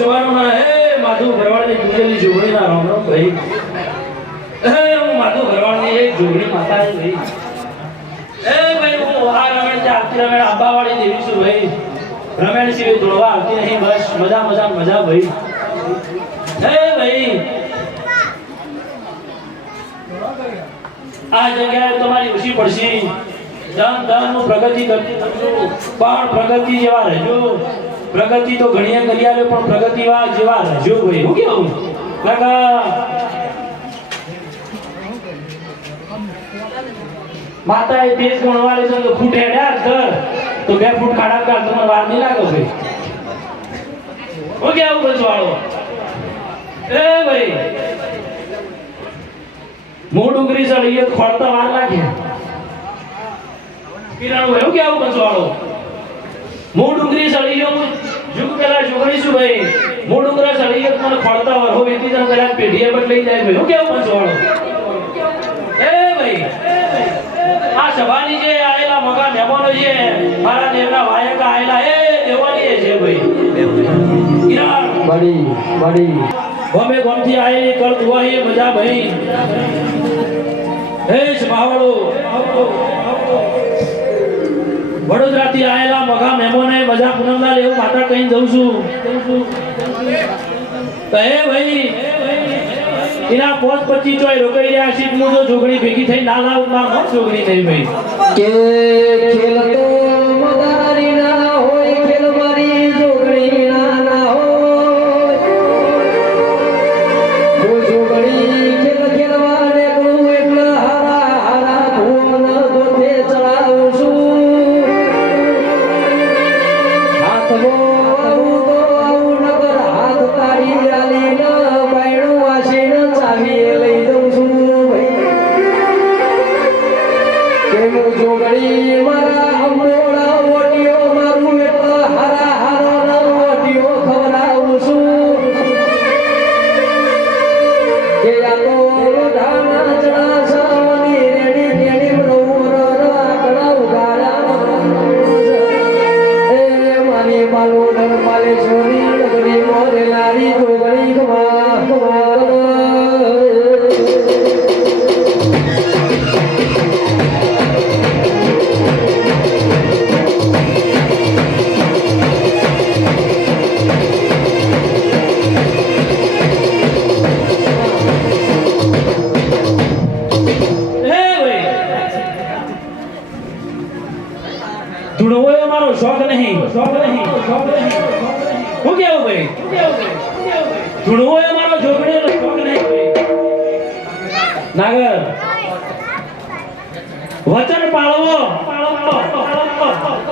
સવારનો ના હે માધુ ભરવાડની પૂજેલી જોગણીના રામ રામ ભાઈ હે હું માધુ ભરવાડની એ જોગણી માતા છે ભાઈ એ ભાઈ હું આ રમેણ ચાલતી રમેણ આંબાવાળી દેવી છું ભાઈ રમેણ સિવાય ધોળવા આવતી નહીં બસ મજા મજા મજા ભાઈ હે ભાઈ આ જગ્યાએ તમારી ખુશી પડશે ધન ધન નું પ્રગતિ કરતી થજો પણ પ્રગતિ જેવા રહેજો પ્રગતિ તો ઘણીએ કરી આલે પણ પ્રગતિ જેવા રહેજો ભાઈ હું કેવું કાકા માતા એ દેશ ગણવાલે છે તો ફૂટ હેડ્યા ઘર તો 2 ફૂટ ખાડા કાઢ તમને વાર નહીં લાગે ભાઈ હું કેવું બચવાળો એ ભાઈ મોં ડુંગરી ચડીએ ખોળતા વાર લાગે કિરણ ભાઈ હું કેવું બચવાળો મોં ડુંગરી ચડી ગયો જુગ પેલા જોગણીશું ભાઈ મોં ડુંગરા ચડી ગયો મને ખોળતા વાર હો વેતી જણ પેલા પેઢીએ બટ લઈ જાય ભાઈ હું કેવું બચવાળો એ ભાઈ આ સભાની જે આયેલા મગા મહેમાનો છે મારા દેવના વાયકા આયેલા એ દેવાની છે ભાઈ કિરણ બડી ગમે ગમથી આયેલી કર દુઆઈ મજા ભાઈ હે સભાવાળો વડોદરાથી આયેલા મગા મહેમાને મજા પૂનમના લેવું માતા કહીને જઉં છું તો હે ભાઈ એના 5-25 ચોય રોકાઈ રહ્યા છે હું જો જોગણી ભેગી થઈ ના લાવ માર જોગણી થઈ ભાઈ કે ખેલ તો મદારી ના હોય ખેલ મારી જોગણી ના હોય જો જોગણી ખેલવા ને કરું એટલે હારા ધોન ગોઠે ચડાવું છું હાથમાં આવું નગર હાથ તારી આલી ન બાયણું વાસીને ચાવી લઈ દઉં છું કે હું જોગણી મારા અંબોળા ઓટીઓ મારું એટલે હારા હારા ઓટીઓ ખવડાવું છું કે આ તો ધાના ચડાસાની રેડી રેડી બરોબર આકડા ઉગાડા એ મારી માલું માલે છોરી નગરી મોરે લારી જોગણી ખવા ધૂણવો મારો શોખ નહીં હું કેવું ભાઈ ધૂણવો મારો જોગણીનો શોખ નહીં ભાઈ નાગર વચન પાળવો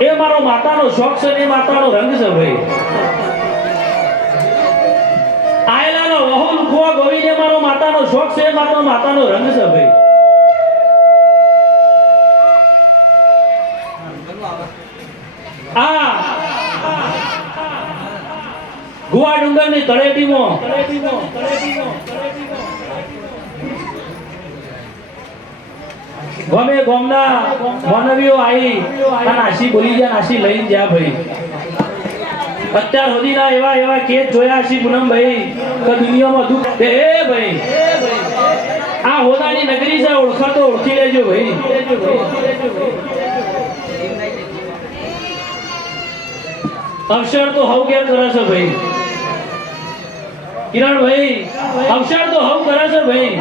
એ મારો માતાનો શોખ છે ને માતાનો રંગ છે ભાઈ આયલાનો વહુ લુખવા ગોવીને મારો માતાનો શોખ છે માતાનો રંગ છે ભાઈ ગુવા ડુંગરની તળેટીમાં ગમે ગોમના માનવીઓ આવી આ નાસી બોલી ગયા નાસી લઈને જ્યાં ભાઈ અત્યાર સુધીના એવા કેસ જોયા છે પૂનમભાઈ કે દુનિયામાં દુઃખ એ ભાઈ આ હોદાની નગરી છે ઓળખાતો ઓળખી લેજો ભાઈ અવસર તો હવ કેમ કરે છે ભાઈ કિરણ ભાઈ અવસર તો હવ કરે છે ભાઈ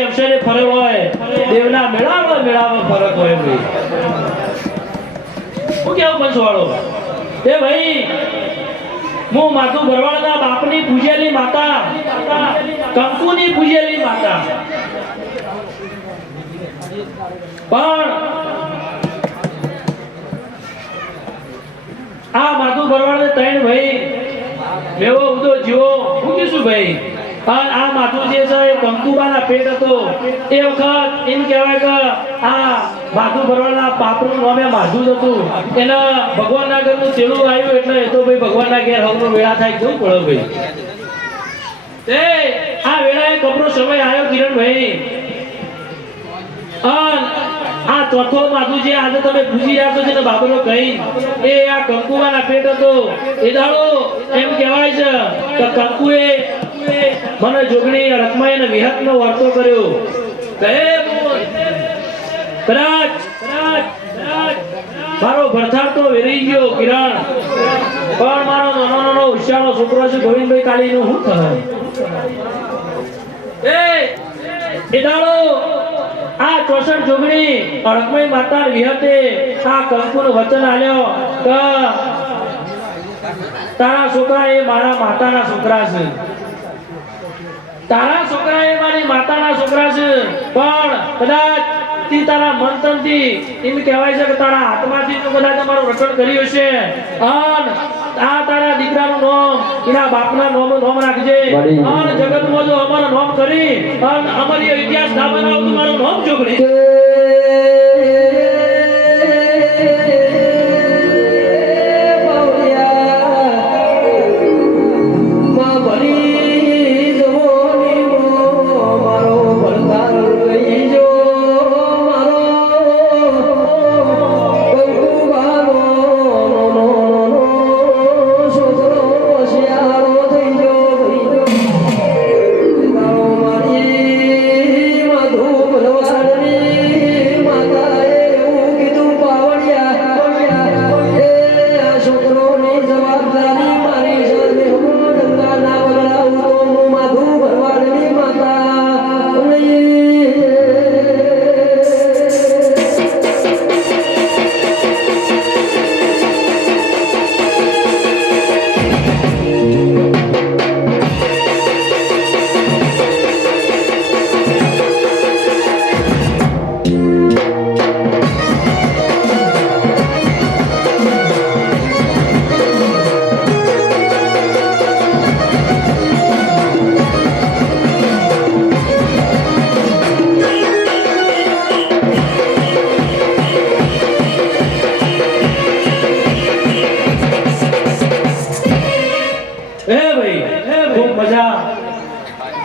અવસરે ફરક હોય દેવના મેળામાં ફરક હોય ભાઈ હું કેવું પંચવાળો એ ભાઈ હું માધુ ભરવાડના બાપની પૂજેલી માતા કંકુની પૂજેલી માતા પણ આ માધુ ભરવાડને ત્રણ ભાઈ મેવો ઉદો જીવો હું કીધું ભાઈ પણ આ માધુ જે છે એ કંકુબાના પેટ હતો એ વખત એમ કહેવાય કે આ માધુ ભરવાડના પાપનું નામે માધુ જ હતું એને ભગવાનના ઘરનું તેડું આવ્યું એટલે એ તો ભાઈ ભગવાનના ઘેર હવનો વેળા થાય કેવું પડે ભાઈ એ આ વેળાએ કપરો સમય આવ્યો કિરણભાઈ આ ચોથો માથું જે આજે તમે પૂછી રહ્યા છો જેને બાબરો કહી એ આ કંકુવાના પેટ હતો એ દાડો એમ કહેવાય છે કે કંકુએ મને જોગણી રકમાઈ અને વિહતનો વર્તો કર્યો કહે કદાચ મારો ભરથાર તો વેરી ગયો કિરણ પણ મારો નાનો હોશિયારો છોકરો છે ગોવિંદભાઈ કાળીનું શું થાય એ દાડો આ ચોસઠ જોગણી રકમાઈ માતા વિહતે આ કંકુનું વચન આલ્યો કે તારા છોકરા એ મારા માતાના છોકરા છે તારા છોકરા એ મારી માતાના છોકરા છે પણ કદાચ તી તારા મંતનથી એમ કહેવાય છે કે તારા હાથમાંથી તો કદાચ તમારું રક્ષણ કર્યું હશે અને આ તારા દીકરાનું નામ એના બાપના નામ રાખજે અને જગતમાં જો અમારું નામ કરી અને અમારી ઇતિહાસ ના બનાવતું મારું નામ જોગણી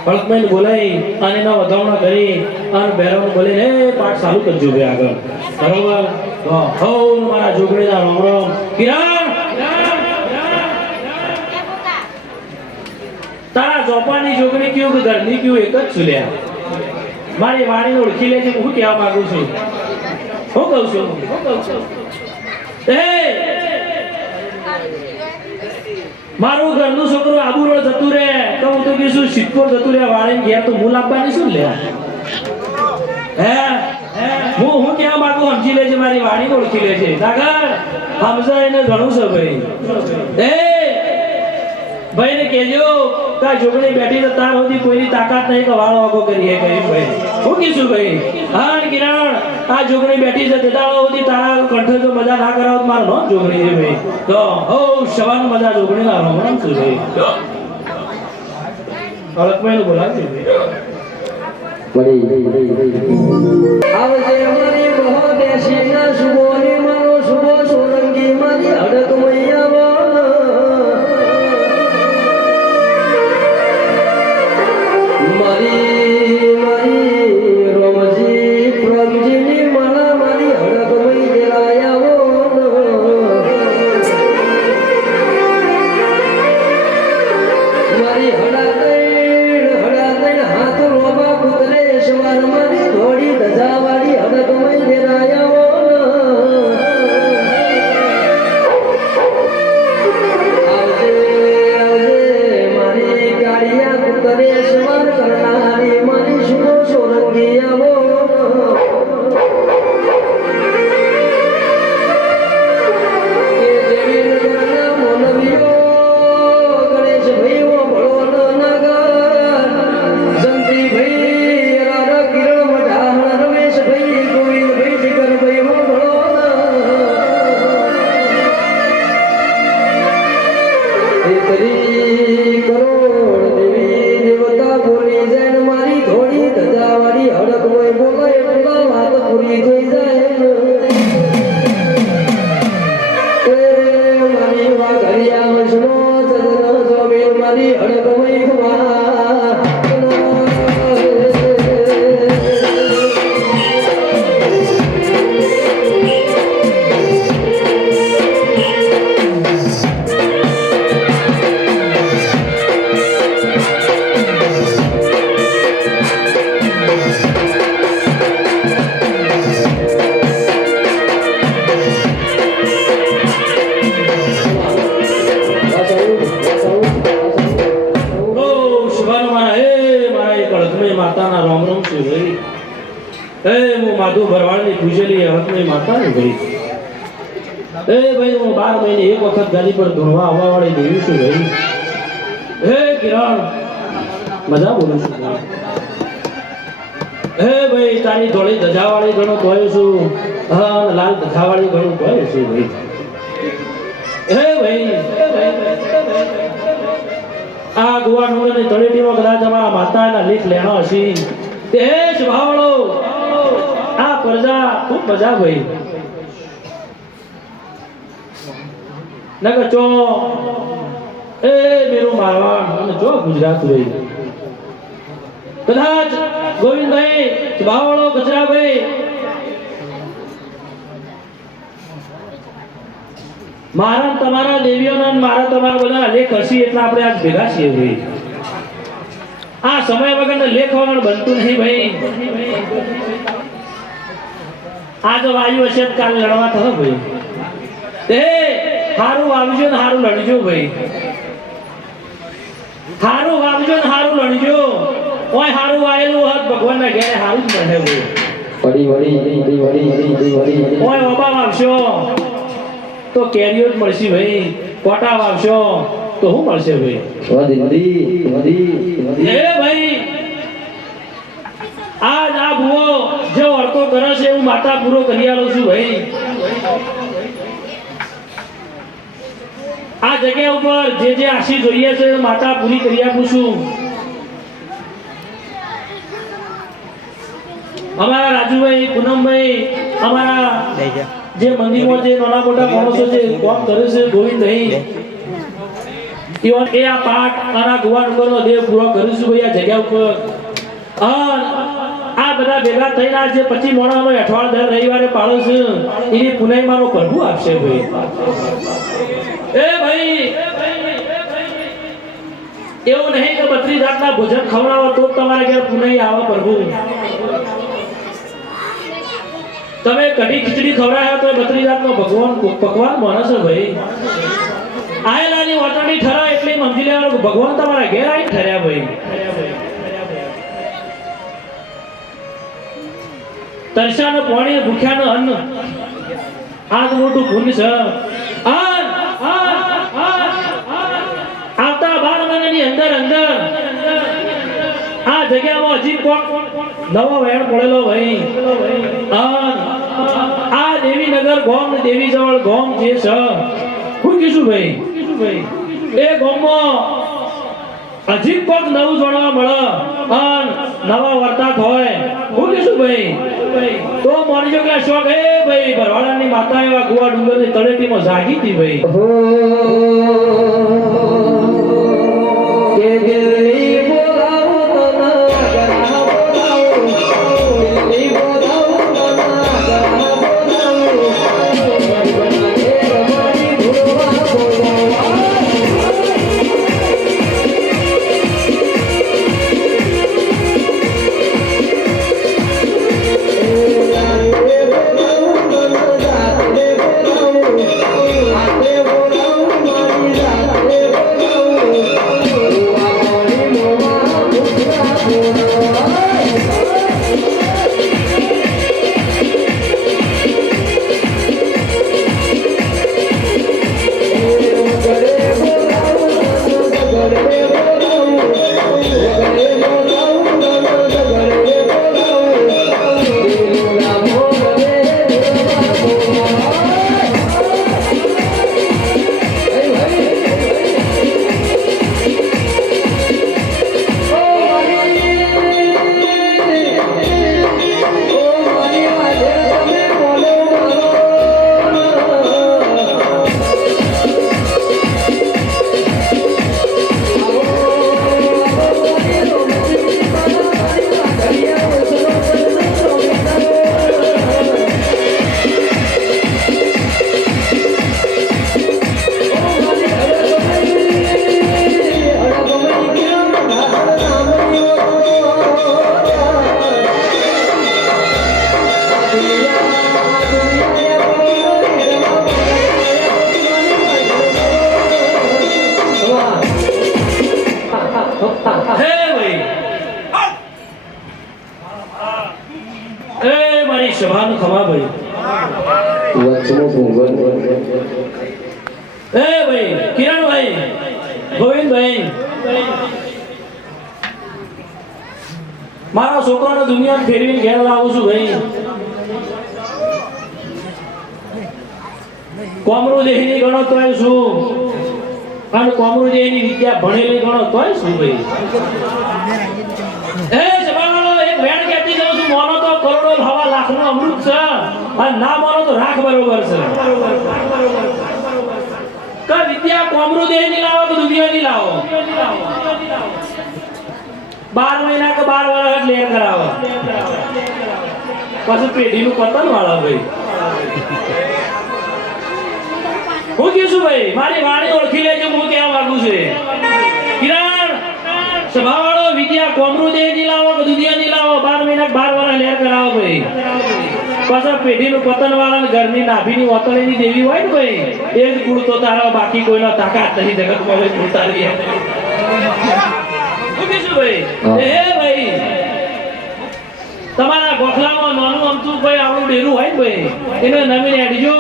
ભળકભાઈ બોલાઈ અને એનો વધાવણા કરી અને ભૈરવ બોલીને પાઠ ચાલુ કરજો બે આગળ બરોબર હો મારા જોગણીના રામ રામ કિરણ તારા જોપાની જોગણી કયું કે ઘરની કયું એક જ છુલ્યા મારી વાણીને ઓળખી લેજે હું કહેવા માંગુ છું હું કહું છું મારું ઘરનું છોકરું આબુ રોડ જતું રે તો હું તો કીધું સિદ્ધપુર જતું રે વાળીને ગયા તો હું લાવવાની શું લે હું કેવા માંગુ સમજી લેજે મારી વાણી ઓળખી લેજે સાગર સમજાય એને ઘણું છે ભાઈ ભાઈ ને કહેજો કે આ જોગણી બેઠી તો તાર સુધી કોઈની તાકાત નહીં કે વાળો આગો કરીએ કહ્યું ભાઈ હું કીધું ભાઈ હા કિરણ આ જોગણી બેઠી છે તેદાળો સુધી તારા કંઠે જો મજા ના કરાવો તો મારો નો જોગણી છે ભાઈ તો હો સવાન મજા જોગણી ના રમણ છું ભાઈ અલકમાં એનું બોલાવજો ભાઈ આવજે મારી બહુ દેશીના સુબોની મારો સુબો સોરંગી મારી હડક મૈયા સાધુ ભરવાડની પૂજેલી હકની માતા ને ભાઈ હું 12 મહિને એક વખત ગાદી પર ધૂણવા આવવા વાળી દેવી છું ભાઈ. કિરણ મજા બોલું છું ભાઈ. તારી ધોળી ધજા વાળી ઘણું કહ્યું છું. હા લાલ ધજા વાળી ઘણું કહ્યું છું ભાઈ. આ ગુવા ડુંગરની તળેટીમાં કદાચ અમારા માતાના લીક લેણો હશે. તે સ્વભાવળો આ પ્રજા ખૂબ મજા ભાઈ. નકર ચો મેરું મારવાડ અને જો ગુજરાત ભાઈ. કદાચ ગોવિંદભાઈ સ્વભાવળો કચરાભાઈ મારા તમારા દેવીઓના મારા તમારા બધા લેખ હશે એટલે આપણે આજ ભેગા છીએ ભાઈ. આ સમય વગર લેખ વગર બનતું નહીં ભાઈ. આજ વાયુ હશે કાલ લડવા થશે ભાઈ. તે હારું વાવજો ને હારું લડજો ભાઈ. હારું વાવજો ને હારું લડજો. ઓય હારું વાયેલું હોત ભગવાનના ઘેરે હારું જ મળે ભાઈ. ઓય ઓબા વાવશો તો કેરીઓ જ મળશે ભાઈ. કોટા વાવશો તો શું મળશે ભાઈ? ભાઈ આજ આ ભૂવો જે વર્તો કરે છે હું માતા પૂરો કરી આલું છું ભાઈ. આ જગ્યા ઉપર જે આશી જોઈએ છે માતા પૂરી કરી આપું છું. અમારા રાજુભાઈ પૂનમભાઈ અમારા જે મંદિરમાં જે નાના મોટા માણસો જે કામ કરે છે ગોવિંદભાઈ એ આ પાઠ અને ગુવા ડુંગરનો દેવ પૂરો કરીશું ભાઈ આ જગ્યા ઉપર. આ બધા ભેગા થઈને આ જે 25 મોણાનો અઠવાડ દર રવિવારે પાડો છે એની પુનઈમાનો પ્રભુ આપશે ભાઈ. ભાઈ એવું નહીં કે 32 જાતના ભોજન ખવડાવો તો તમારા ઘેર પુનઈ આવે પ્રભુ. તમે કઢી ખીચડી ખવડાવ્યા તો 32 જાતનો ભગવાન પકવાન માણસ ભાઈ. આયેલાની વાટણી ઠરા એટલે સમજી લેવાનું ભગવાન તમારા ઘેર આવી ઠર્યા ભાઈ. તરસાનું પાણી ભૂખ્યાનું અન્ન આ તો મોટું પુણ્ય છે. આવતા 12 મહિનાની અંદર આ જગ્યામાં હજી કોક નવો વેણ પડેલો ભાઈ. આ દેવીનગર ગોમ દેવી જવળ ગોમ જે છે હું કીશું ભાઈ એ ગોમમાં હજી કોક નવું જોડવા મળે અને નવા વર્તાત હોય હું કીશું ભાઈ તો માની કે શોખ ભાઈ ભરવાડાની માતા એવા ગુવા ડુંગરની તળેટીમાં જાગી હતી ભાઈ. બોલાવું મારી રાત સભાનું ખમા ભાઈ વચમો ભૂંગન એ ભાઈ કિરણભાઈ ગોવિંદભાઈ મારા છોકરાને દુનિયા ફેરવીને ઘેર લાવું છું ભાઈ કોમરું દેહની ગણો તોય શું અને કોમરું દેહની વિદ્યા ભણેલી ગણો તોય શું ભાઈ એ જવાવાળો એક વેણ કહેતી જાઉં છું મોનો તો કરોડો હવા લાખનો અમૃત છે અને ના મોનો તો રાખ બરોબર છે કા વિદ્યા કોમરું દેહની લાવો કે દુનિયાની લાવો 12 મહિના કે 12 વર્ષ લેર કરાવો પછી પેઢીનું પતન વાળા ભાઈ હું કહીશું ભાઈ મારી વાણી ઓળખી લેજો હું કહેવા માંગુ છું કિરણ સભાવાળો વિદ્યા કોમરું દેહની લાવો કે દુનિયાની લાવો 12 મહિના 12 વર્ષ લેર કરાવો ભાઈ પાછા પેઢીનું પતન વાળા ઘરની નાભીની ઓતળીની દેવી હોય ને ભાઈ એ જ કુળ તો તારા બાકી કોઈનો તાકાત નહીં જગતમાં ભાઈ ઉતારી હું કહીશું ભાઈ એ ભાઈ તમારા ગોખલામાં નાનું અમથું કોઈ આવડું ડેરું હોય ને ભાઈ એને નવીન હેડજો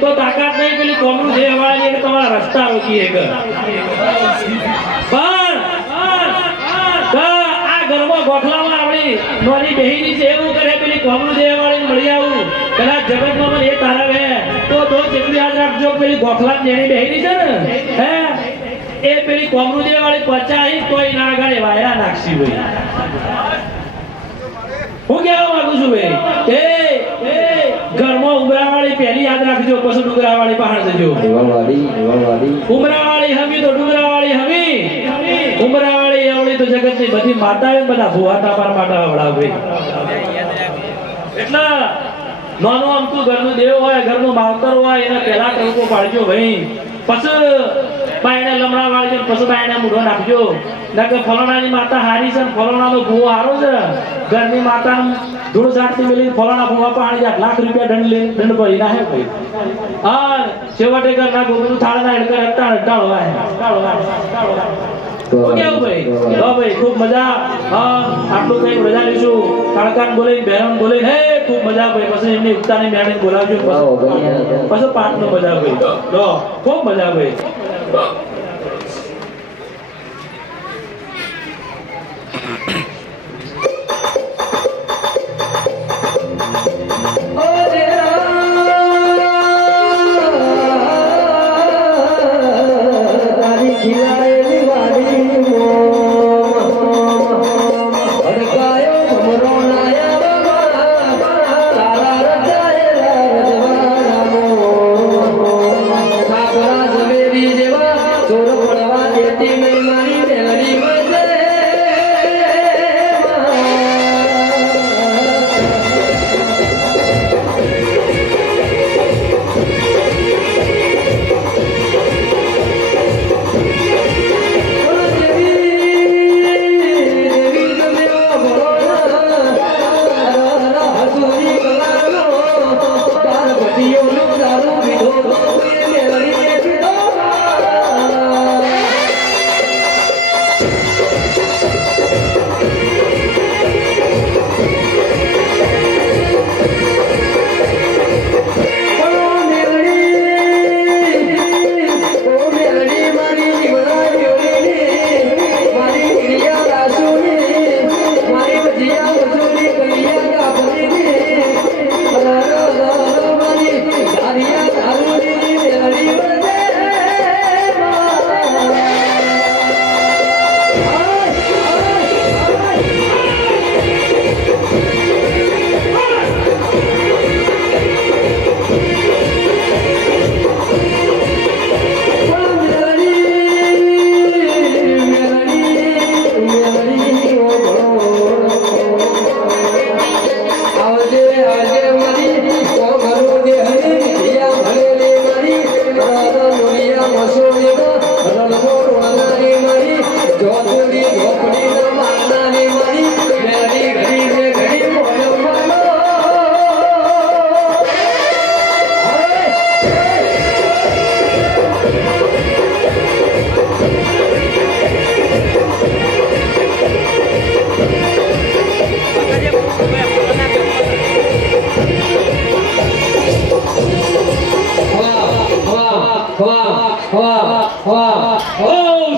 તો તાકાત નહીં પેલી કોમરું દેહ વાળા કે તમારા રસ્તા રોકી એક પણ આ ઘરમાં ગોખલામાં આપણી નોની બેહીની છે એવું કરે પેલી કોમરું દેહ વાળી મળી આવું કદાચ જગતમાં મને એ તારા હે તો જેટલું યાદ રાખજો પેલી ગોખલા જેની બેહીની છે ને હે એ પેલી કોમરું દેહ વાળી પચાઈ કોઈ ના આગળ વાયરા નાખશી ભાઈ હું કહેવા માંગુ છું ભાઈ એ ઘરમાં ઉમરાવાળી પહેલી યાદ રાખજો પછી ડુંગરાવાળી પહાડ જજો ઉમરાવાળી હમી તો ડુંગરાવાળી હમી ઉમરાવાળી એવડી તો જગતની બધી માતાએ બધા ભુવાતા પર માતા વડા ભાઈ એટલે નાનું અમતું ઘરનું દેવ હોય ઘરનું માવતર હોય એને પહેલા ટંકો પાડજો ભાઈ પછી બાયને લમડા વાળજો પછી બાયને મૂઢો નાખજો નકર ફલાણાની માતા હારી છે ફલાણાનો ભૂવો હારો છે ઘરની માતા ધૂળ ઝાડતી મેલી ફલાણા ભૂવા પાણી 8 લાખ રૂપિયા દંડ ભરી ના હે ભાઈ હા છેવટે ઘરના ગોબરું થાળના હેડકર હટાળો હોય કેવું ભાઈ હા ભાઈ ખૂબ મજા હા આટલું કઈ રજા લઈશું કાળકાન બોલે બેરમ બોલે હે ખૂબ મજા ભાઈ પછી એમની ઉક્તાની મેળવીને બોલાવજો પછી પાઠનો મજા ભાઈ તો ખૂબ મજા ભાઈ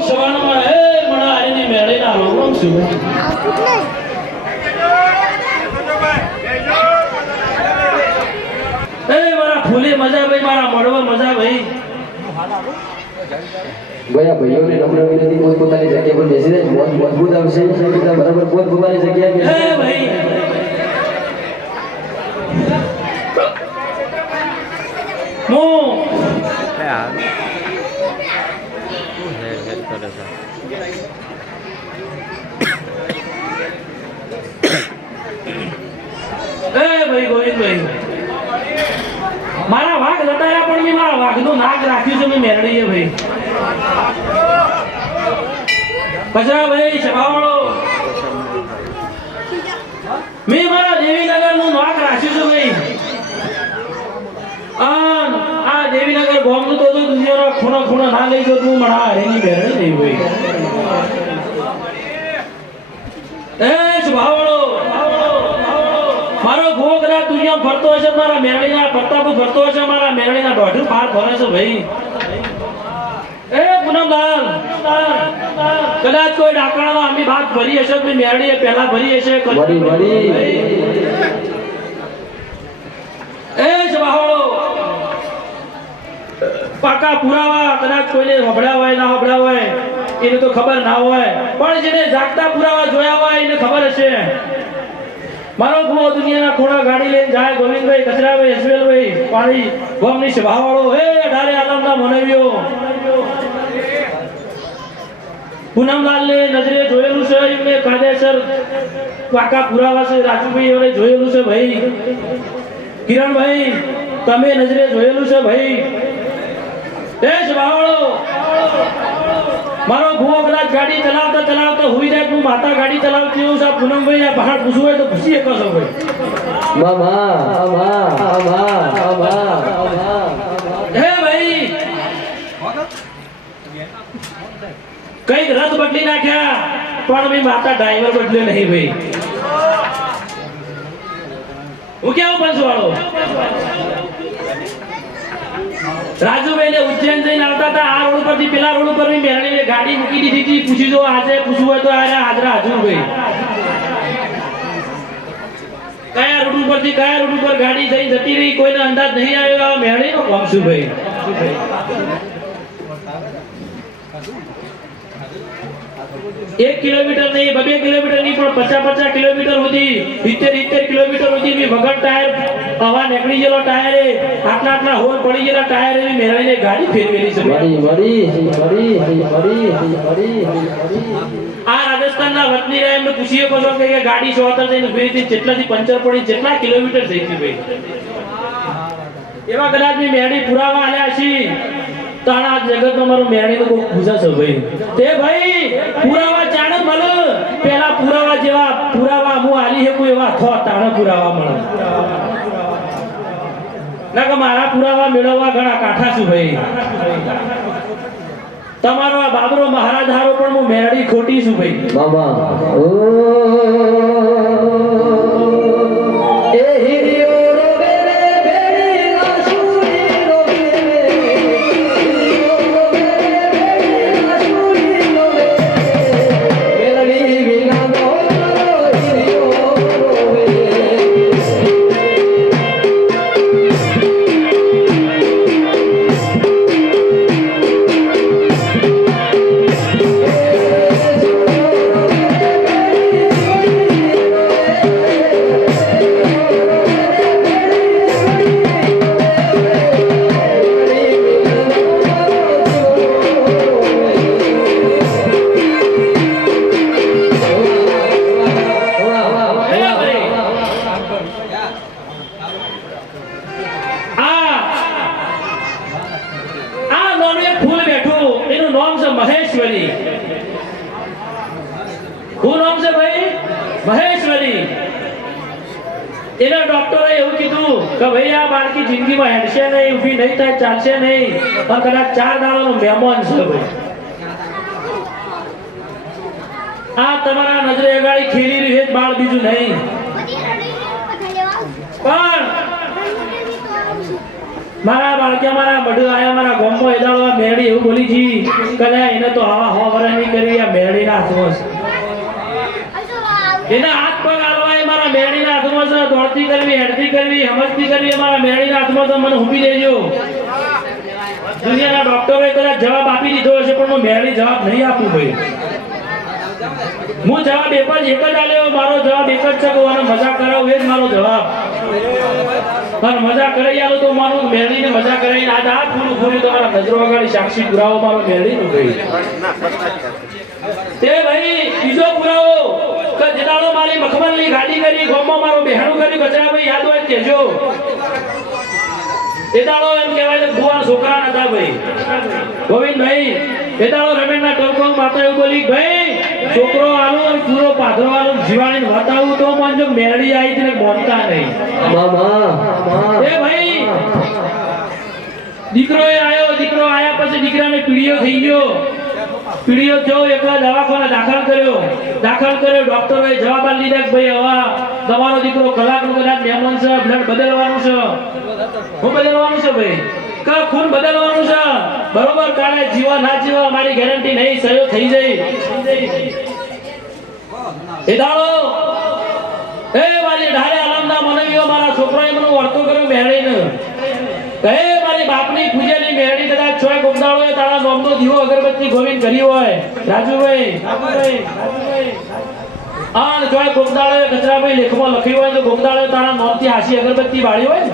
સવારમાં એ મણા આઈને મેળે ના રોમ છું એ મારા ફૂલે મજા ભાઈ મારા મળવા મજા ભાઈ ગયા ભાઈઓને નમ્ર વિનંતી પોતપોતાની જગ્યા પર બેસી જાય મજબૂત આવશે બધા બરાબર પોતપોતાની જગ્યાએ બેસી હે ભાઈ મો ભાઈ ગોવિંદભાઈ મારા વાઘ લટાયા પણ મેં મારા વાઘનું નાક રાખ્યું છે મેં મેરડીએ ભાઈ કચરા ભાઈ સભાવાળો મેં મારા દેવીનગરનું નાક રાખ્યું છે ભાઈ આ દેવીનગર ગામનું તો દુનિયાનો ખૂણો ખૂણો ના લઈ ગયો તું મારા એની મેરડી નહીં ભાઈ એ સભાવાળો મારો ભોગરા દુનિયા ફરતો હશે મારા મેરડીના પ્રતાપ ફરતો હશે મારા મેરડીના દોઢું પાર ફરે છે ભાઈ એ પૂનમલાલ કદાચ કોઈ ડાકણાનો આમી ભાગ ભરી હશે તો મેરડીએ પહેલા ભરી હશે એ જવાહળો પાકા પુરાવા કદાચ કોઈને હબળ્યા હોય ના હબળ્યા હોય એને તો ખબર ના હોય પણ જેને જાગતા પુરાવા જોયા હોય એને ખબર હશે મારો ભૂવો દુનિયાના ખૂણા ગાડી લઈને જાય ગોવિંદભાઈ કચરાભાઈ હસવેલભાઈ પાણી ગોમની સભાવાળો હે અઢારે આલમના મનવીઓ પૂનમલાલને નજરે જોયેલું છે એમને કાયદેસર પાકા પુરાવા છે રાજુભાઈ એમને જોયેલું છે ભાઈ કિરણભાઈ તમે નજરે જોયેલું છે ભાઈ એ સભાવાળો મારો ભૂવો કદાચ ગાડી ચલાવતા ચલાવતા હુઈ જાય હું માતા ગાડી ચલાવતી હોઉં છું પૂનમભાઈ આ બહાર પૂછવું હોય તો પૂછી શકો છો ભાઈ હે ભાઈ કઈક રથ બદલી નાખ્યા પણ મેં માતા ડ્રાઈવર બદલ્યો નહીં ભાઈ હું કેવું પંચવાળો રાજુભાઈ ને ઉજ્જૈન જઈને આવતા હતા આ રોડ પરથી પેલા રોડ ઉપર મેરણીને ગાડી મૂકી દીધી હતી પૂછી જો આજે પૂછવું હોય તો હાજરા હાજર ભાઈ કયા રોડ ઉપરથી કયા રોડ ઉપર ગાડી જઈ જતી રહી કોઈને અંદાજ નહીં આવ્યો મેરણીનો કોમ શું ભાઈ 1 કિલોમીટર નહીં 2 કિલોમીટર નહીં પણ 50 કિલોમીટર સુધી 70 કિલોમીટર સુધી મે વગર ટાયર હવા નીકળી ગયેલો ટાયરે આટલા હોલ પડી ગયેલા ટાયરે મે મેળવીને ગાડી ફેરવેલી છે આ રાજસ્થાનના વતની રહે એમને પૂછીએ કહો કે ગાડી શોતર જઈને ફેરીથી જેટલાથી પંચર પડી જેટલા કિલોમીટર થઈ ગઈ ભાઈ એવા કદાચ મે મેળી પુરાવા આલ્યા છે તાણા જગતમાં મારું મેળીનો કોઈ પૂજા છે ભાઈ તે ભાઈ પુરાવા ચાણ મળે પેલા પુરાવા જેવા પુરાવા હું આલી હે કોઈ એવા થો તાણા પુરાવા મળે ના કે મારા પુરાવા મેળવવા ઘણા કાઠા છું ભાઈ તમારો આ બાબરો મહારાજ હારો પણ હું મેળી ખોટી છું ભાઈ બાબા એ હિરિયો મહેશ્વરી શું નામ છે ભાઈ મહેશ્વરી એના ડોક્ટરે એવું કીધું કે ભાઈ આ બાળકી જિંદગીમાં હેડશે નહીં ઊભી નહીં થાય ચાલશે નહીં અને કદાચ 4 દાડાનો મહેમાન છે ભાઈ આ તમારા નજરે અગાડી ખીલી રહ્યું છે બાળ બીજું નહીં પણ મારા બાળકે મારા બડું આયા મારા ગોમમાં એદાળવા મેળી એવું બોલી જી કદાચ એને તો આવા હો વરાની કરી આ મેળીના હાથમાં છે એના હાથ પગ આલવા એ મારા મેળીના હાથમાં છે દોડતી કરવી હેડતી કરવી સમજતી કરવી એ મારા મેળીના હાથમાં છે મને ઊભી દેજો દુનિયાના ડોક્ટરોએ કદાચ જવાબ આપી દીધો હશે પણ હું મેળી જવાબ નહીં આપું ભાઈ હું જવાબ એક જ આલ્યો મારો જવાબ એક જ છે કે આને મજા કરાવું એ જ મારો જવાબ પણ મજા કરાઈ આલો તો મારું મેળીને મજા કરાઈને આ હાથ પૂરું તમારા નજરો વગાડી સાક્ષી પુરાવો મારો મેળીનું ગઈ તે ભાઈ બીજો પુરાવો કે જેદાળો મારી મખમલની ગાડી કરી ગોમમાં મારો બહેણું કરી કચરા ભાઈ યાદ હોય કેજો એદાળો એમ કહેવાય કે ભુવાના છોકરા નતા ભાઈ ગોવિંદભાઈ એદાળો રમેશના ટોકો માતા એવું બોલી ભાઈ છોકરો આલો અને પૂરો પાધરો આલો જીવાણીને વતાવું તો માનજો મેળી આવી તેને બોલતા નહીં મામા એ ભાઈ દીકરો આયા પછી દીકરાને પીડીઓ થઈ ગયો પીડીઓ જો એકલા દવાખાને દાખલ કર્યો ડોક્ટરોએ જવાબ આપી દીધા કે ભાઈ હવે તમારો દીકરો કલાકનું કદાચ મહેમાન છે બ્લડ બદલવાનું છે હું બદલવાનું છે ભાઈ કા ખૂન બદલવાનું છે બરોબર કાલે જીવા ના જીવા અમારી ગેરંટી નહીં સહયો થઈ જાય એ દાડો એ મારી ધારે આલમના મનવીઓ મારા છોકરાએ મને વર્તો કર્યો મેળીને કહે મારી બાપની પૂજેલી મેળી કદાચ છોય ગોમદાળો તારા નોમનો દીવો અગરબત્તી ગોવિંદ કરી હોય રાજુભાઈ આન જોય ગોમદાળો કચરાભાઈ લેખમાં લખ્યું હોય તો ગોમદાળો તારા નોમથી હાસી અગરબત્તી બાળી હોય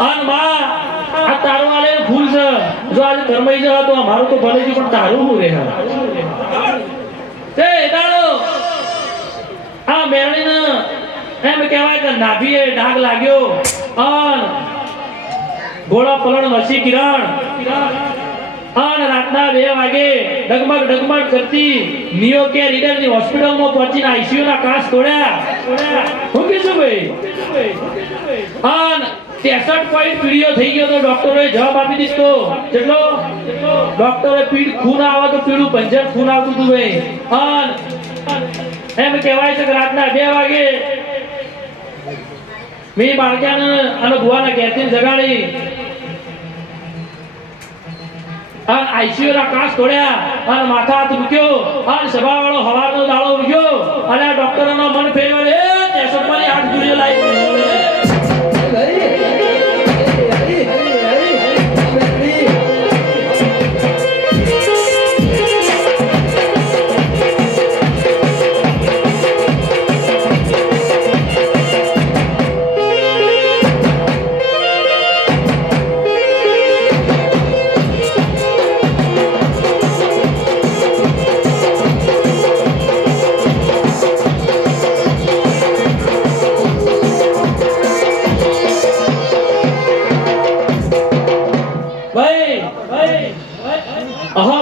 આન માં આ તારું આલે ફૂલ છે જો આજે કરમાઈ જવા તો મારું તો ભલે જ પણ તારું હું રહે તે દાડો આ મેળીને એમ કહેવાય કે નાભીએ ડાઘ લાગ્યો આન ઘોડા પલણ વસી કિરણ અને રાતના 2 વાગે ડગમગ કરતી નિયો કે રીડરની હોસ્પિટલમાં પહોંચીને આઈસીયુ ના કાચ તોડ્યા હું કીધું ભાઈ અને 63 પોઈન્ટ પીડીઓ થઈ ગયો તો ડોક્ટરોએ જવાબ આપી દીધો કેટલો ડોક્ટરે પીડ ખૂન આવે તો પીડું પંજર ખૂન આવતું હતું ભાઈ અને એમ કહેવાય છે કે રાતના 2 વાગે મેં બાળકાને અને ભુવાના ઘેરથી જગાડી અને આઈસીયુ ના કાચ તોડ્યા અને માથા હાથ મૂક્યો અને સભાવાળો હવારનો દાડો મૂક્યો અને આ ડોક્ટરનો મન ફેરવ્યો એ તે સપની હાથ દુરિયો લાવી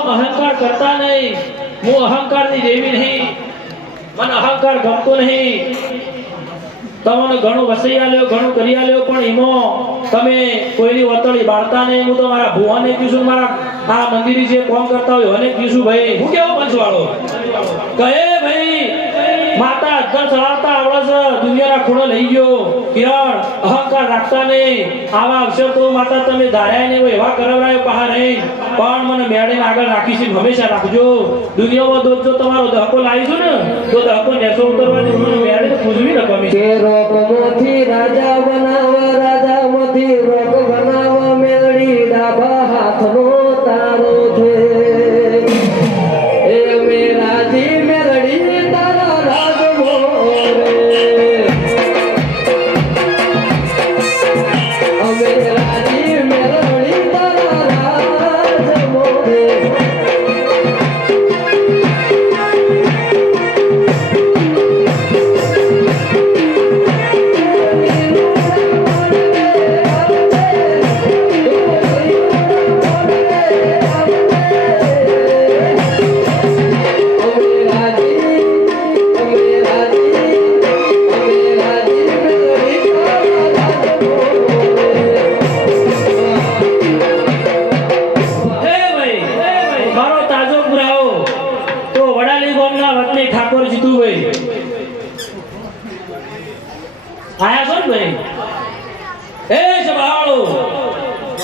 અહંકાર કરતા નહીં હું અહંકારની દેવી નહીં મને અહંકાર ગમતો નહીં તમને ઘણું વસઈ આલ્યો ઘણું કરી આલ્યો પણ એમાં તમે કોઈની વતળી બાળતા નહીં હું તો મારા ભુવાને કીધું મારા આ મંદિરી જે કામ કરતા હોય એને કીધું ભાઈ હું કેવો પંચવાળો કહે ભાઈ માતા અધર ચડાવતા આવડે છે દુનિયાના ખૂણો લઈ ગયો કિરણ અહંકાર રાખતા નહીં આવા અવસર તો માતા તમે ધાર્યા નહીં એવા કરવરાયો પહા નહીં પણ મને મેળીને આગળ રાખીશ હંમેશા રાખજો દુનિયામાં દોત જો તમારો દહકો લાવીશું ને તો દહકો નેસો ઉતરવાની મને મેળીને પૂજવી ન ગમી કે રોકમાંથી રાજા બનાવ મેળડી ડાબા હાથનો તારો છે એ મેરાજી મેળડી તારા રાજમો રે અમે રાજી મેળડી તારા રાજમો રે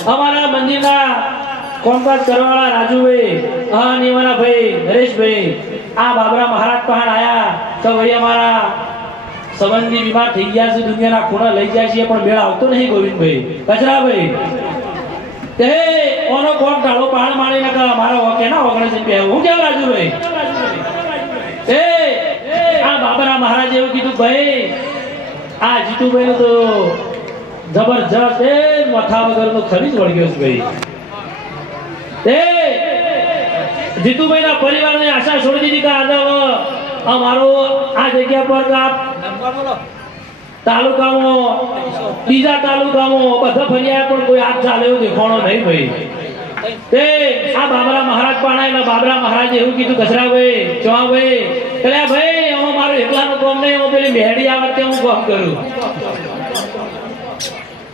અમારા મંદિરના કોમકાજ કરવાવાળા રાજુભાઈ નિવાના ભાઈ નરેશભાઈ આ બાબરા મહારાજ પહાડ આયા તો ભાઈ અમારા સંબંધી બીમાર થઈ ગયા છે દુનિયાના ખૂણા લઈ જાય છે પણ મેળ આવતો નહીં ગોવિંદભાઈ કચરાભાઈ તે ઓનો કોમ ઢાળો પહાડ મારી નાખા મારા ઓકે ના ઓગણે છે બે હું કેમ રાજુભાઈ એ આ બાબરા મહારાજ એવું કીધું ભાઈ આ જીતુભાઈ નું તો જબરજસ્ત એ મથા વગરનો ખરીદ વળગ્યો છે ભાઈ એ જીતુભાઈ ના પરિવારને આશા છોડી દીધી કે આજે અમારો આ જગ્યા પર તાલુકામાં બીજા તાલુકામાં બધા ફર્યા પણ કોઈ હાથ ચાલે એવું દેખાણો નહીં ભાઈ તે આ બાબરા મહારાજ પણ આયેલા બાબરા મહારાજે એવું કીધું કચરાભાઈ ચોહાભાઈ એટલે ભાઈ હવે મારું એકલાનું કામ નહીં હું પેલી મેળી આવે તે હું કામ કરું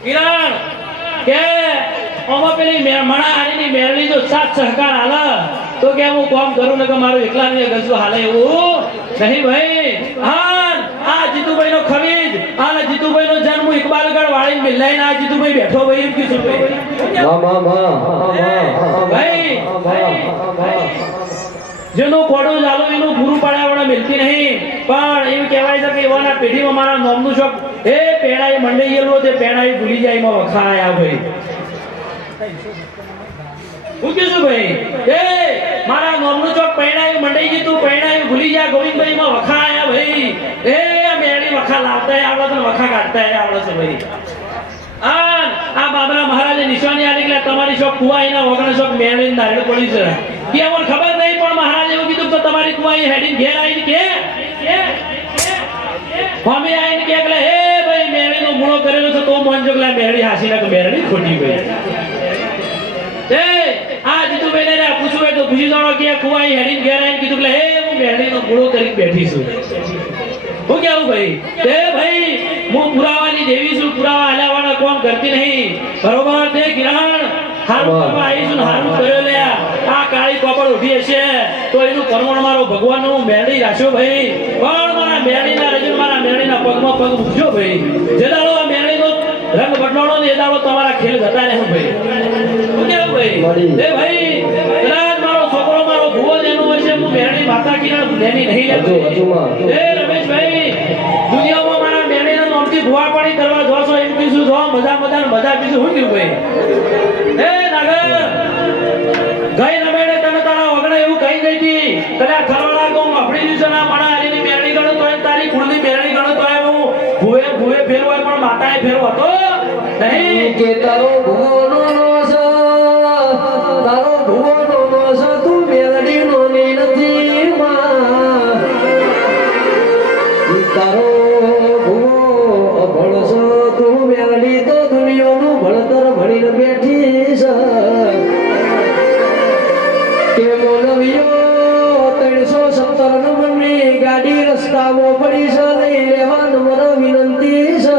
કિરણ કે ઓમાં પેલી મણા આની મેળવી જો સાથ સહકાર હાલે તો કે હું કામ કરું ને કે મારું એકલાની ગજુ હાલે એવું નહીં ભાઈ હા આ જીતુભાઈ નો ખમીજ આ જીતુભાઈ નો જન્મ ઇકબાલગઢ વાળી મિલાઈને આ જીતુભાઈ બેઠો ભાઈ એમ કીધું ભાઈ જેનું કોડું ચાલુ એનું પૂરું પાડ્યા વડે મિલતી નહીં પણ એમ કહેવાય છે કે એવાના પેઢીમાં મારા નોમનું શોખ એ પેડાઈ મંડી ગયેલો તે પેડાઈ ભૂલી જાય એમાં વખાયા ભાઈ હું કીધું ભાઈ એ મારા નોમનું ચોક પૈણાયું મંડાઈ ગયું પૈણાયું ભૂલી ગયા ગોવિંદભાઈ માં વખાયા ભાઈ એ મેળી વખા લાવતા આવડે તો વખા કાઢતા આવડે છે ભાઈ આ બાબરા મહારાજે નિશાની આલી કે તમારી શોક કુવાઈના વગર શોક મેળી નારેડ પડી છે કે અમને ખબર નહીં પણ મહારાજે એવું કીધું તો તમારી કુવાઈ હેડીને ઘેર આવીને કે મમ્મી આવીને કે એટલે હે ભાઈ મેળીનો મૂળો કરેલો છે તો મોનજો કે મેળી હાસી નાખ મેળી ખોટી ભાઈ એ આ જીતુભાઈ ને પૂછું તો પૂછી જાણો કે કુવાઈ હેડીને ઘેર આવીને કીધું કે હે હું મેળીનો મૂળો કરી બેઠી છું હું કેવું ભાઈ તે ભાઈ હું પુરાવાની દેવી છું પુરાવા હલાવવાના કોમ કરતી નહીં બરોબર તે કિરણ હારું કરવા આવીશું હારું કર્યો લે આ કાળી કોપડ ઉઠી હશે તો એનું પરમણ મારો ભગવાન નું મેળી રાખ્યો ભાઈ પણ મારા મેળીના રજન મારા મેળીના પગમાં પગ મૂકજો ભાઈ જે દાડો આ મેળીનો રંગ બદલાણો ને એ દાડો તમારા ખેલ જતા રહે ભાઈ શું કેવું ભાઈ એ ભાઈ કદાચ મારો છોકરો મારો ભૂવો એનું વર્ષે હું મેળી માતા કિરણ લેની નહીં લેતો એ રમેશભાઈ દુનિયામાં મારા મેળીના નામથી ભૂવા પાણી કરવા જોશો એમ કીધું જો મજા પીશું શું થયું ભાઈ એ નાગર ગઈ રમેડે તને તારા વગડે એવું કહી ગઈ હતી કદાચ થરવાડા કહું આપણી દિવસે ના મારા હરીની મેળી ગણો તો તારી કુળની મેળી ગણો તો હું ભૂવે ફેરવો પણ માતાએ ફેરવો હતો નહીં કે તારો ભૂવો નો તું મેલડી નો નથી માં તારો ભૂવો ભણસો તું મેલડી તો દુનિયાનું ભણતર ભણીને બેઠી છે કે મોનવિયો 370 નંબરની ગાડી રસ્તામાં પડી છે લઈ લેવા નંબર વિનંતી છે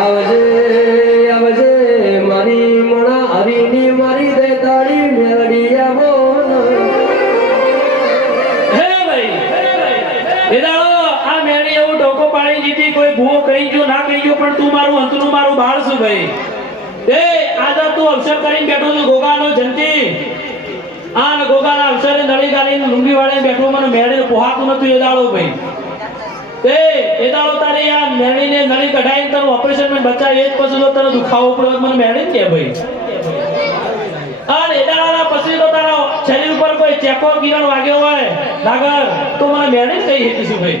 આવજે મારી મણા હરીની મારી દે તાળી મેળડી આવો હે ભાઈ એ દાડો આ મેળી એવું ડોકો પાડી જીતી કોઈ ભૂવો કહી ગયો ના કહી ગયો પણ તું મારું અંતનું મારું બાળ છું ભાઈ એ આજે તું અવસર કરીને બેઠો છું ગોગાનો જંતી આ ગોગાના અવસરે નળી ગાલીને લુંગી વાળીને બેઠો મને મેળીને પોહાતું નતું એ દાડો ભાઈ એ દાડો તારી આ મેળીને નળી કઢાઈને તારું ઓપરેશન માં બચાવી એ જ પછી તો તને દુખાવો પડ્યો મને મેળીને કે ભાઈ અને એ દાડાના પછી તો તારા શરીર ઉપર કોઈ ચેકો કિરણ વાગ્યો હોય નાગર તો મને મેળીને કઈ હેતીશું ભાઈ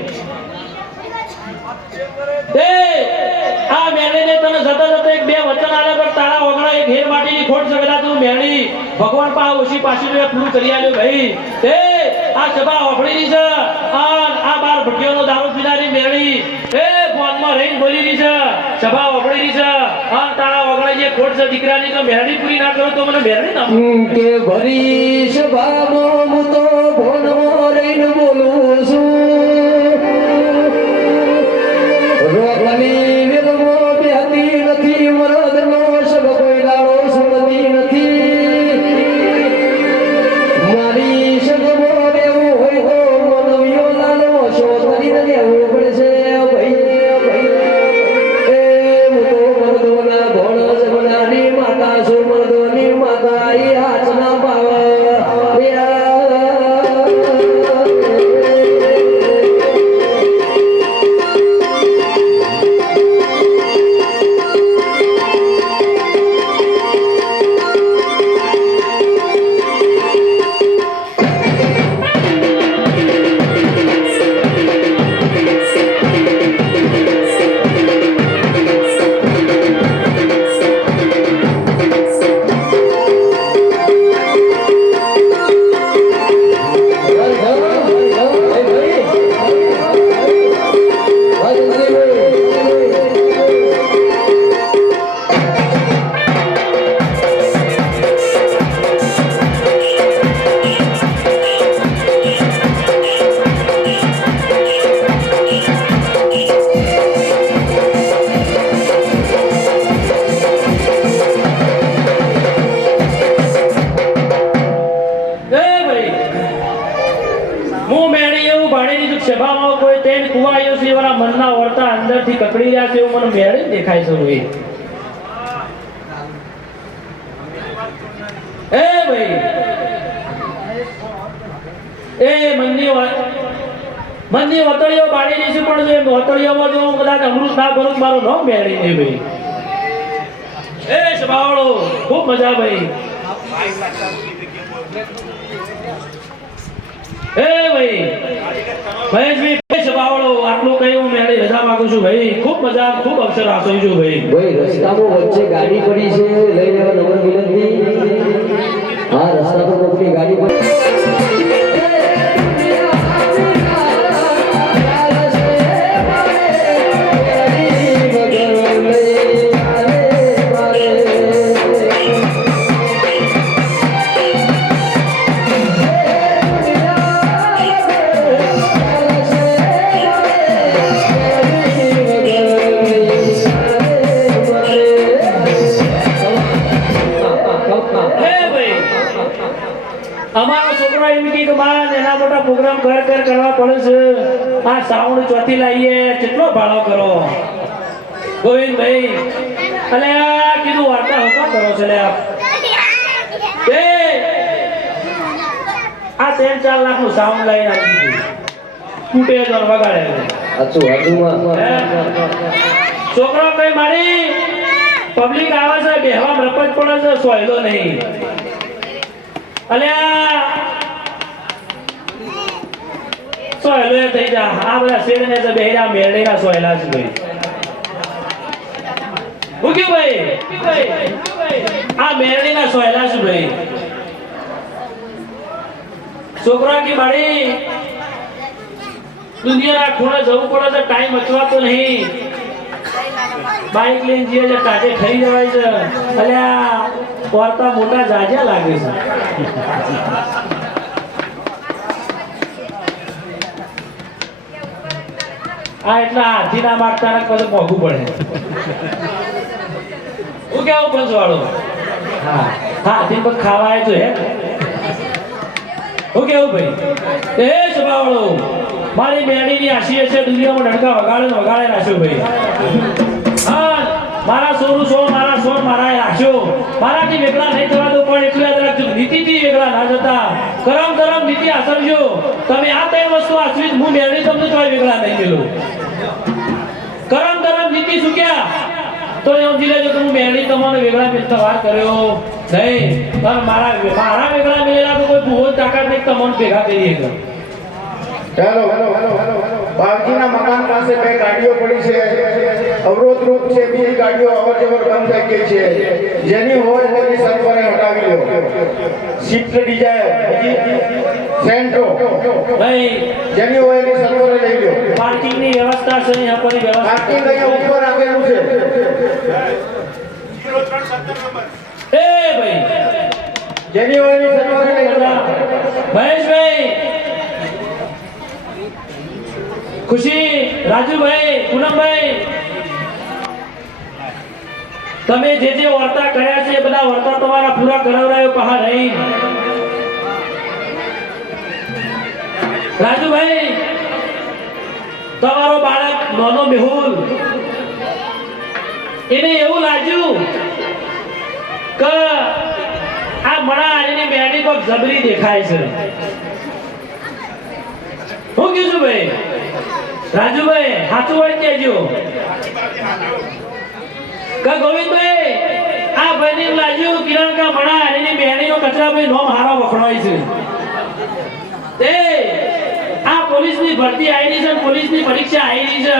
આ મેળીને તને જતા એક બે વચન આલે પણ તારા વગણા એક હેર માટીની ખોટ સગડા તું મેળી ભગવાન પા ઓછી પાછી રે પૂરું કરી આલ્યો ભાઈ આ સભા વફડીની છે આ બાર ભટિયોનો દારૂ પીનારી મેળી ફોનમાં રહીને બોલી રહી છે સભા વફડીની છે તારા વગણા જે ખોટ છે દીકરાની તો મેળી પૂરી ના કરો તો મને મેળી ના કે ભરી સભામાં હું તો ફોનમાં રહીને બોલું છું રોકની વિલમો બેહતી નથી મરદનો સબ કોઈ દાડો સુણતી નથી મારી સગમો રહેવું હોય તો મનવિયો લાલો શો કરીને રહેવું પડશે ભાઈ એ હું તો મરદોના ભોળ સભામાં કોઈ તેન કુવાયો છે એવા મનના વર્તા અંદરથી કકડી રહ્યા છે એવું મને મેળે દેખાય છે ભાઈ. એ ભાઈ એ મનની વતળીઓ બાળી દઈશું પણ જો વતળીઓમાં જો હું કદાચ અમૃત ના ભરું મારો ન મેળી નહીં ભાઈ. એ સભાવાળો ખૂબ મજા ભાઈ. એ ભાઈ મહેશભાઈ સભાવાળો આટલું કઈ હું મેળી રજા માંગુ છું ભાઈ. ખૂબ મજા ખૂબ અવસર આપું છું ભાઈ. ભાઈ રસ્તામાં વચ્ચે ગાડી પડી છે લઈ લેવા નંબર વિનંતી. હા રસ્તા પર કોકની ગાડી પડી. અમારો છોકરો એમ કે માં એના મોટા પ્રોગ્રામ કરવા પડે છે. આ સાઉન્ડ ચોથી લાવીએ કેટલો ભાડો કરો ગોવિંદભાઈ? અને આ કીધું વાર્તા હોકા કરો છો લે આપ? એ આ 3-4 લાખ નું સાઉન્ડ લાવીને આપી દીધું તૂટે તો વગાડે. છોકરો કઈ મારી પબ્લિક આવે છે બેહવા રપત પડે છે સોયલો નહીં. અલ્યા સોયલો થઈ જા. આ બધા શેરને તો બેહરા મેળેના સોયલા છે ભાઈ. ઉગ્યું ભાઈ આ મેળેના સોયલા છે ભાઈ. છોકરા કે મારી દુનિયાના ખૂણે જવું પડે છે ટાઈમ બચવાતો નહીં. બાઈક લઈને જઈએ છે કાઢે ખરી જવાય છે. અલ્યા વાર્તા મોટા જાજા લાગે છે. આ એટલા હાથી ના માગતા ને પછી મોંઘું પડે. હું કેવું પંચવાળો? હા હાથી પર ખાવા આવ્યો હે. હું કેવું ભાઈ? એ સભાવાળો મારી મેળીની આશી છે દુનિયામાં ડંકા વગાડે રાખ્યો ભાઈ. હા મારા સોનું સો મારા સોન મારા રાખ્યો. મારાથી વેગળા નહીં થવા દો પણ એટલું યાદ રાખજો નીતિથી વેગળા ના જતા. કરમ નીતિ આચરજો. તમે આ 3 વસ્તુ આચરી હું મેળવી તમને કોઈ વેગળા નહીં મેલું. કરમ નીતિ સુક્યા તો એમ જીલે જો હું મેળવી તમને વેગળા મેલતા વાર કર્યો નહીં. પણ મારા વેગળા મેલેલા તો કોઈ ભૂવો તાકાત નહીં તમને ભેગા કરીએ. હેલો બાવજીના મકાન પાસે બે ગાડીઓ પડી છે. અવરોધ રૂપ છે. બીજી ગાડીઓ અવર જવર બંધ થઈ ગઈ છે. જેની હોય તેની સર્વરે હટાવી લો. સ્વિફ્ટ ડિઝાયર સેન્ટ્રો ભાઈ જેની હોય એની સર્વરે લઈ લો. પાર્કિંગ ની વ્યવસ્થા છે અહીંયા પરી વ્યવસ્થા. પાર્કિંગ અહીંયા ઉપર આપેલું છે. એ ભાઈ જેની હોય એની સર્વરે લઈ લો. મહેશભાઈ ખુશી રાજુભાઈ પૂનમભાઈ તમે જે વાર્તા કર્યા છે બધા વાર્તા તમારા પૂરા કરાવરાયો પહા રહી. રાજુભાઈ તમારો બાળક નાનો મેહુલ એને એવું લાગ્યું કે આ મણા આની બેડી પર જબરી દેખાય છે. હું કીધું ભાઈ રાજુભાઈ સાચું હોય કેજો. ગોવિંદભાઈ આ ભાઈને લાગ્યું કિરણ કા મણા આની બેડીનો કચરા ભાઈ નોમ હારો વખણાય છે. તે આ પોલીસની ભરતી આવી છે પોલીસની પરીક્ષા આવી છે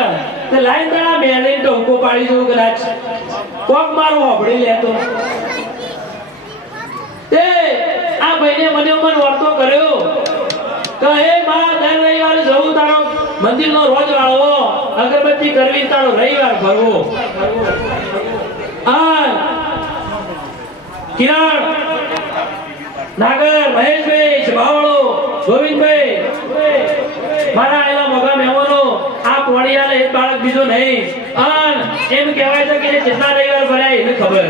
તે લાઈન દડા બેડીને ટોકો પાડી જવું કદાચ કોક મારો હોબળી લેતો. તે આ ભાઈને મને વર્તો કર્યો કે હે માં દર રવિવારે જવું તારો મંદિરનો રોજ વાળવો અગરબત્તી કરવી તારો રવિવાર ભરવો. આ કિરણ નાગર મહેશભાઈ સભાવાળો ગોવિંદભાઈ મારા આયેલા મોગા મહેમાનો આ પોણિયાને એક બાળક બીજો નહીં. અને એમ કહેવાય છે કે કેટલા રવિવાર ભરાય એને ખબર.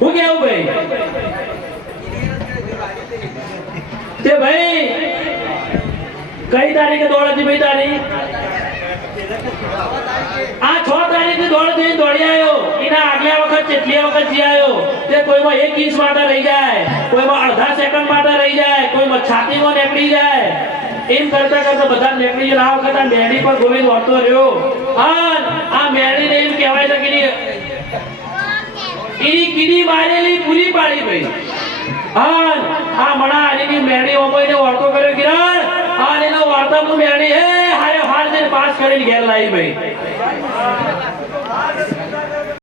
હું કેવું ભાઈ તે ભાઈ કઈ તારીખે દોડ હતી ભાઈ તારી? આ 6 તારીખે દોડ થઈ દોડી આવ્યો. એના આગલા વખત કેટલી વખત જી આવ્યો તે કોઈમાં 1 ઇંચ માટે રહી જાય, કોઈમાં અડધા સેકન્ડ માટે રહી જાય, કોઈમાં છાતીમાં નીકળી જાય. એમ કરતા કરતા બધા નીકળી જાય. આ વખત આ મેડી પર ગોવિંદ વળતો રહ્યો. આ મેડીને એમ કહેવાય છે કે એની કીડી મારેલી પૂરી પાડી ભાઈ. આ મણા આની મેડી ઓમોઈને વળતો કર્યો કિરણ. એનો વાર્તામાં મેડી હારે હાર જઈને પાસ કરીને ઘેર લાવી ભાઈ.